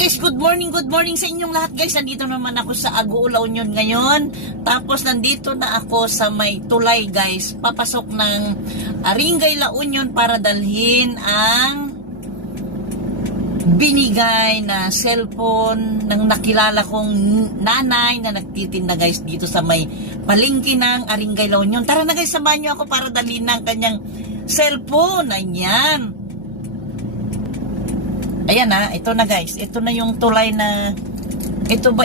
Guys, good morning sa inyong lahat guys. Nandito naman ako sa Aguo, La Union ngayon. Tapos nandito na ako sa may tulay guys. Papasok ng Aringay, La Union para dalhin ang binigay na cellphone ng nakilala kong nanay na nagtitinda guys dito sa may palengke ng Aringay, La Union. Tara na guys, samahan niyo ako para dalhin ng kanyang cellphone. Ayan. Ayan na, ito na guys. Ito na yung tulay na ito ba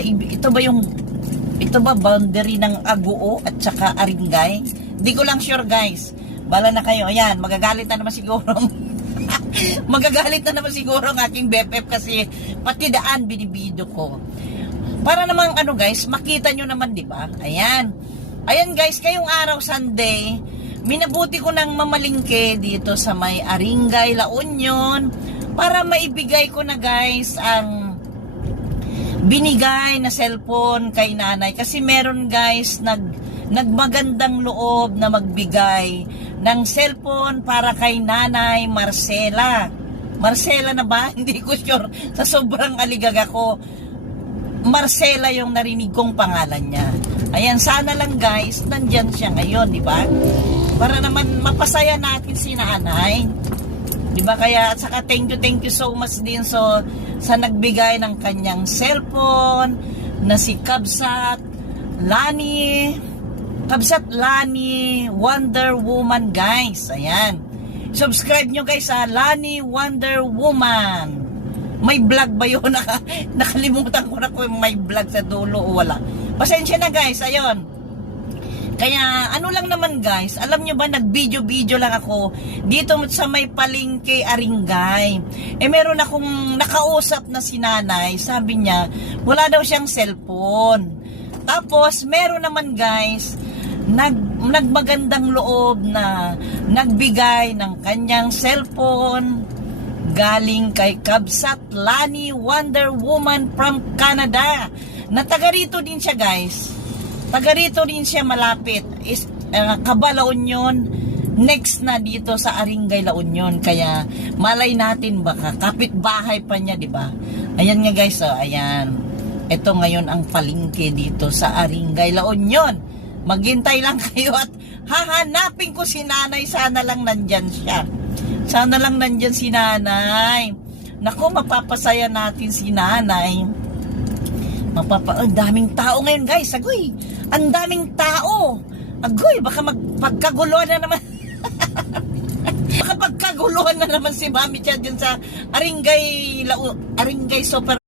boundary ng Aguo at saka Aringay? Di ko lang sure guys. Bala na kayo. Ayan, magagalit na naman siguro. Magagalit na naman siguro ang aking BFF kasi pati daan binibido ko. Para namang ano guys, makita nyo naman, di ba? Ayan. Ayan guys, kayong araw Sunday, minabuti ko ng mamalingke dito sa may Aringay, La Union para maibigay ko na guys ang binigay na cellphone kay nanay. Kasi meron guys nagmagandang loob na magbigay ng cellphone para kay nanay Marcela. Marcela na ba? Hindi ko sure. Sa sobrang aligaga ko, Marcela yung narinig kong pangalan niya. Ayan, sana lang guys, nandyan siya ngayon, di ba? Para naman mapasaya natin si nanay. Diba? Kaya at saka thank you so much din sa nagbigay ng kanyang cellphone na si Kabsat Lani Wonder Woman guys. Ayan. Subscribe nyo guys sa Lani Wonder Woman. May vlog ba yun? Nakalimutan ko na kung may vlog sa dulo o wala. Pasensya na guys. Ayun. Kaya ano lang naman guys, alam nyo ba nag-video lang ako dito sa may palengke Aringay. Meron akong nakausap na si nanay, sabi niya wala daw siyang cellphone. Tapos meron naman guys nagmagandang loob na nagbigay ng kanyang cellphone galing kay Kabsat Lani Wonder Woman from Canada. Na taga rito din siya guys. Taga rito din siya malapit. Caba, La Union. Next na dito sa Aringay, La Union. Kaya malay natin baka kapitbahay pa niya, di ba? Ayan nga guys, oh, ayan. Ito ngayon ang palengke dito sa Aringay, La Union. Maghintay lang kayo at hahanapin ko si nanay. Sana lang nandyan siya. Sana lang nandyan si nanay. Naku, mapapasaya natin si nanay. Ang daming tao ngayon guys. Agoy, ang daming tao. Agoy, baka magpagkaguluhan na naman. Baka pagkaguluhan na naman si Mami Chad dyan sa Aringay Super